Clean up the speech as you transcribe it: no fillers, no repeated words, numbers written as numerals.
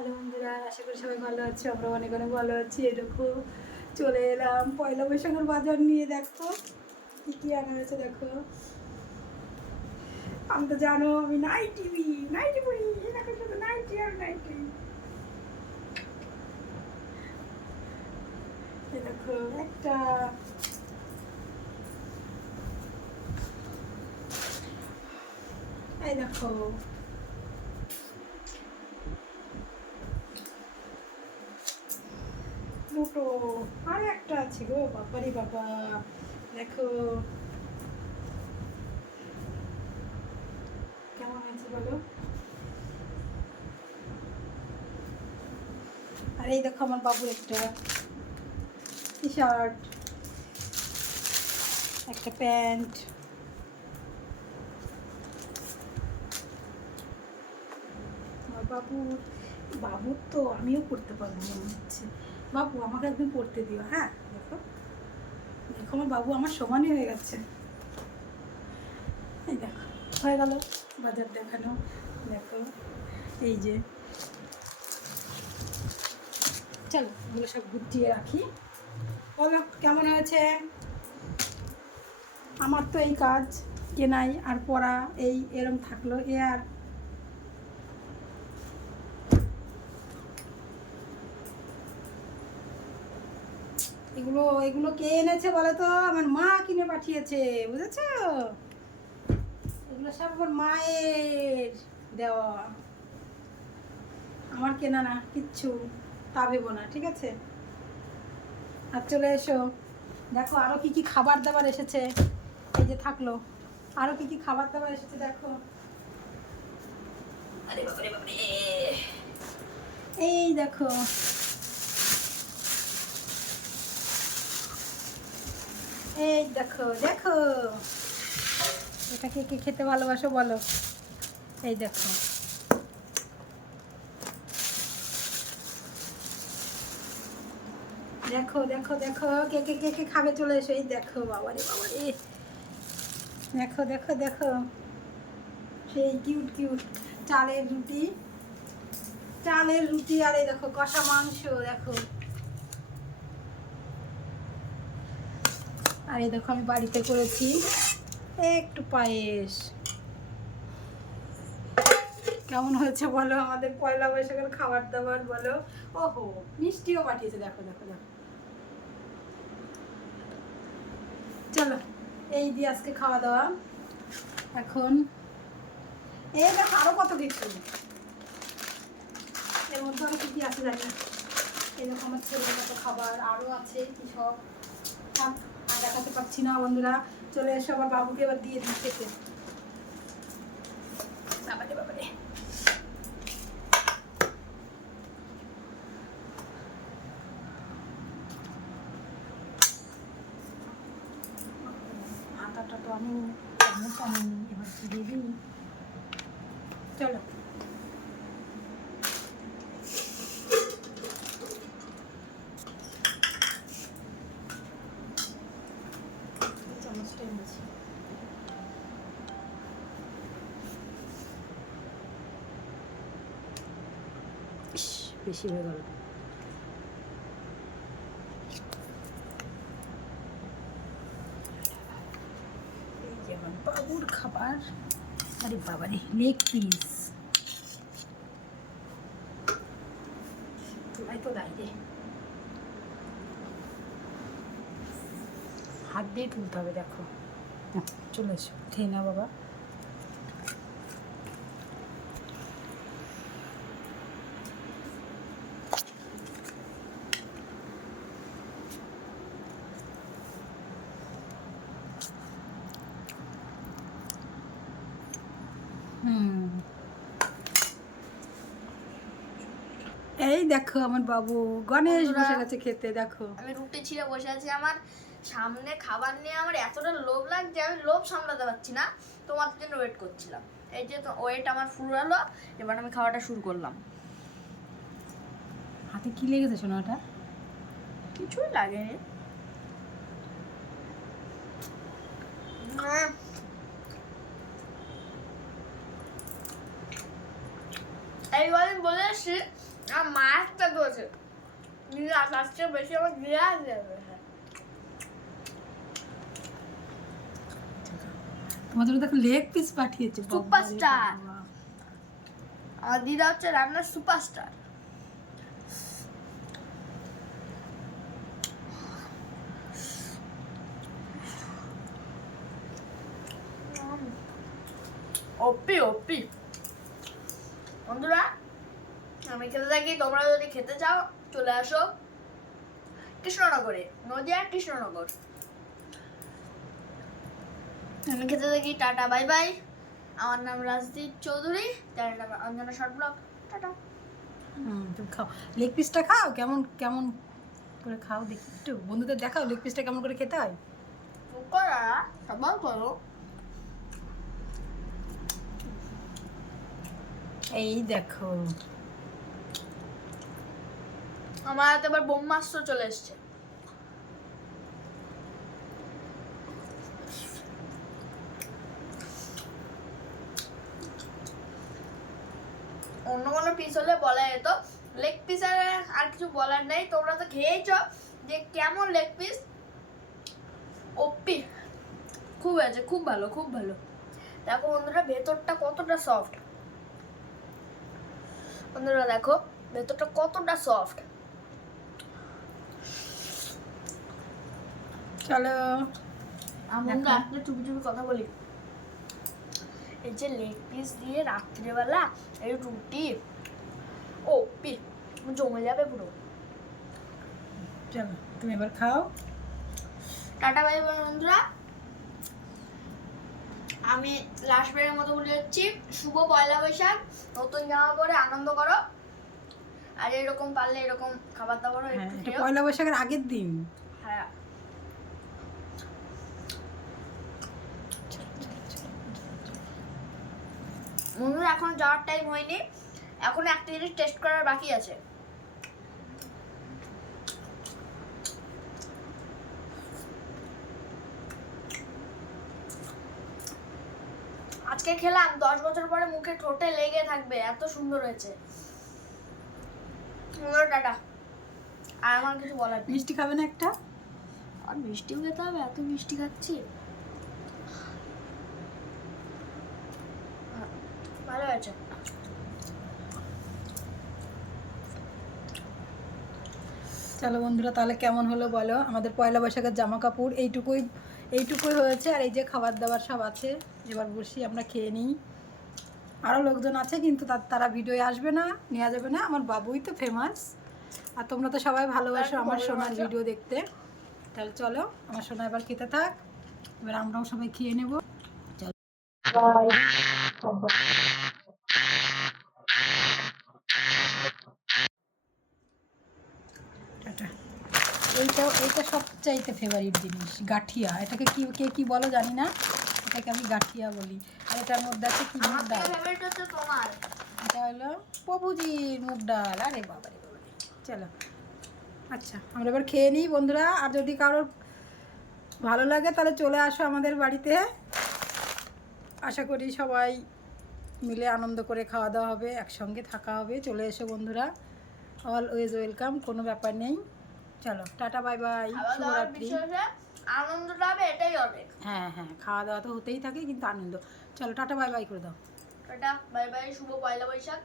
Hello বন্ধুরা, আশা করি সবাই ভালো আছে। আমরা অনেক অনেক ভালো আছি। এই দেখো চলে এলাম পয়লা বৈশাখের বাজার নিয়ে। দেখো কী কী আনা হয়েছে। দেখো আমি তো জানো আমি নাইটি পরি। দেখো শুধু নাইটি আর নাইটি। এই দেখো একটা, এই দেখো দুটো, আর একটা আছে গো। বাবারে বাবা, দেখো কেমন হয়েছে বলো। আর এই দেখো আমার বাবুর একটা টি শার্ট, একটা প্যান্ট। আমার বাবুর তো আমিও পড়তে পারবো মনে হচ্ছে। বাবু আমাকে একদিন পড়তে দিও। হ্যাঁ দেখো দেখো আমার বাবু আমার সমানই হয়ে গেছে। এই দেখো হয়ে গেল বাজার দেখানো। দেখো এই যে, চলো এগুলো সব গুটিয়ে রাখি। বলো কেমন হয়েছে। আমার তো এই কাজ, কেনাই আর পড়া, এই এরম থাকলো এ। আর এগুলো এগুলো কে এনেছে বলো তো। আমার মা কিনে পাঠিয়েছে, বুঝেছো। এগুলো সব আমার মায়ের দেওয়া, আমার কেনা না কিচ্ছু। তা ভেবো না, ঠিক আছে। আর চলে এসো, দেখো আরো কি কি খাবার দাবার এসেছে। এই যে থাকলো, আরো কি কি খাবার দাবার এসেছে দেখো। আরে বাবারে বাবারে, এই দেখো এই দেখো দেখো, এটা কে কে খেতে ভালোবাসো বলো। এই দেখো দেখো দেখো দেখো, কে কে কে কে খাবে চলে এসো। এই দেখো বাবারে বাবারে, দেখো দেখো দেখো, সেই কিউট কিউট চালের রুটি, চালের রুটি। আর এই দেখো কষা মাংস দেখো। আর এই দেখো আমি বাড়িতে করেছি একটু পায়েস। কেমন হয়েছে বলো আমাদের পয়লা বৈশাখের খাবার দাবার বলো। ওহো মিষ্টিও পাঠিয়েছে, দেখো দেখো দেখো। চলো এই দিয়ে আজকে খাওয়া দাওয়া। এখন এই দেখো আরো কত কিছু, এর মধ্যে আরো কি কি আছে জানি না। এই দেখো আমার ছেলের কত খাবার আরো আছে কি সব, আর দেখাতে পারছি না বন্ধুরা। চলে এসো, আবার বাবুকে এবার দিয়ে দিই খেতে। বাবারে বাবারে, আটাটা তো আমি এবার কি দিয়ে দিই। চলো চামচটা এনেছি। বেশি হয়ে গেল। এই যে আমার বাবুর খাবার। আরে বাবারে লেগ পিস, তোলাই তো দায় রে, হাত দিয়ে তুলতে হবে। দেখো চলে এসো, খেয়ে না বাবা। এই দেখো আমার বাবু গণেশ বসে গেছে খেতে। দেখো আমি রুটি ছিঁড়ে বসে আছি, আমার সামনে খাবার নিয়ে আমার এতটা লোভ লাগছে, আমি লোভ সামলাতে পারছি না। তোমার জন্য ওয়েট করছিলাম। এই যে তো ওয়েট আমার শুরু হলো, এবার আমি খাওয়াটা শুরু করলাম। হাতে কি লেগেছে সোনাটা। কিছুই লাগেনি। এইবার আমি বলে এসছি আমার মাছটা দোছে গিলাস আজকে বেশি আমার গিলাস দেবে তোমাদের দেখো লেগ পিস পাঠিয়েছে সুপারস্টার আমার দিদা হচ্ছে রান্নার সুপারস্টার ওপি ওপি বন্ধুরা আমি খেতে থাকি তোমরা যদি খেতে চাও চলে আসো কৃষ্ণনগরে নদিয়া কৃষ্ণনগর আমি খেতে থাকি টাটা বাই বাই আমার নাম রাজদীপ চৌধুরী চ্যানেলটা নাম অঞ্জনা শর্ট ব্লগ টাটা তুমি খাও লেগ পিসটা খাও কেমন কেমন করে খাও দেখি একটু বন্ধুদের দেখাও লেগ পিসটা কেমন করে খেতে হয় করা সবাই করো এই দেখো আমার হাতে এবার ব্রহ্মাস্ত্র চলে এসছে অন্য কোনো পিস হলে বলা যেত লেগ পিস আর কিছু বলার নেই তোমরা তো খেয়েছ যে কেমন লেগ পিস ওপি খুব আছে খুব ভালো খুব ভালো দেখো বন্ধুরা ভেতরটা কতটা সফট বন্ধুরা দেখো ভেতরটা কতটা সফট চলো আমরা একটা চুপি চুপি কথা বলি এই যে লেগ পিস দিয়ে রাত্রিবেলা এই রুটি ও পি জমে যাবে পুরো চলো তুমি এবার খাও টাটা বাই বাই বন্ধুরা আমি লাস্ট বারের মতো বলে যাচ্ছি শুভ পয়লা বৈশাখ নতুন জামা পরে আনন্দ করো আর এরকম পারলে এরকম খাবার দাবারও একটু এটা খেও পয়লা বৈশাখের আগের দিন হ্যাঁ বন্ধুরা এখন যাওয়ার টাইম হয়নি এখন একটা জিনিস টেস্ট করার বাকি আছে আজকে খেলাম 10 বছর পরে মুখে ঠোঁটে লেগে থাকবে এত সুন্দর হয়েছে বন্ধুরা টাটা আর আমার কিছু বলার নেই মিষ্টি খাবে না একটা আর মিষ্টিও খেতে হবে এত মিষ্টি খাচ্ছি ভালো আছে চলো বন্ধুরা তাহলে কেমন হলো বলো আমাদের পয়লা বৈশাখের জামা কাপড় এইটুকুই হয়েছে আর এই যে খাবার দাবার সব আছে এবার বসি আমরা খেয়ে নিই আরও লোকজন আছে কিন্তু তারা ভিডিওয়ে আসবে না নেওয়া যাবে না আমার বাবুই তো ফেমাস আর তোমরা তো সবাই ভালোবাসো আমার সোনার ভিডিও দেখতে তাহলে চলো আমার সোনা এবার খেতে থাক এবার আমরাও সবাই খেয়ে নেবো চলো টাটা এইটা সবচাইতে ফেভারিট জিনিস গাঠিয়া এটাকে কে কি বলো জানি না এটাকে আমি গাঠিয়া বলি আর এটার মধ্যে আছে কি মুগ ডাল ফেভারিট হচ্ছে তোমার এটা হলো প্রভুজির মুগ ডাল আরে বাবা রে বাবা চলো আচ্ছা আমরা এবার খেয়ে নিই বন্ধুরা আর যদি কারোর ভালো লাগে তাহলে চলে আসো আমাদের বাড়িতে আশা করি সবাই মিলে আনন্দ করে খাওয়া দাওয়া হবে একসঙ্গে থাকা হবে চলে এসো বন্ধুরা অলওয়েজ ওয়েলকাম কোনো ব্যাপার নেই চলো টাটা বাই বাই শুভরাত্রি আনন্দটা হবে এটাই হবে হ্যাঁ হ্যাঁ খাওয়া দাওয়া তো হতেই থাকে কিন্তু আনন্দ চলো টাটা বাই বাই করে দাও টাটা বাই বাই শুভ পয়লা বৈশাখ